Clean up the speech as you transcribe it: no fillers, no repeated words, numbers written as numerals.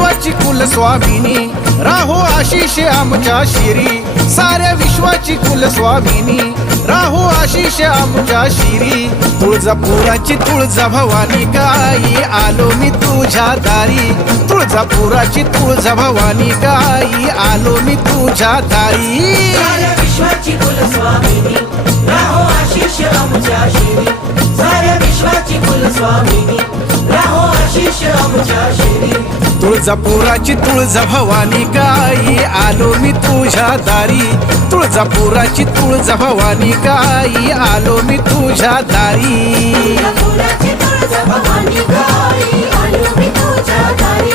विश्वाची कुलस्वामिनी राहो आशिष आमच्या शिरी, साऱ्या विश्वाची कुलस्वामिनी राहो आशिष आमच्या शिरी. तुळजापुराची तुळजा भवानी गाई आलो मी तुझ्या दारी, तुळजापुराची तुळजा भवानी गाई आलो मी तुझ्या दारी. साऱ्या विश्वाची कुलस्वामिनी राहो आशिष आमच्या शिरी, साऱ्या विश्वाची कुलस्वामिनी राहो आशिष आमच्या शिरी. तुळजापुराची तुळजा भवानी गाई आलो मी तुझ्या दारी, तुळजापुराची तुळजा भवानी गाई आलो मी तुझ्या दारी. तुळजापुराची तुळजा भवानी गाई आलो मी तुझ्या दारी.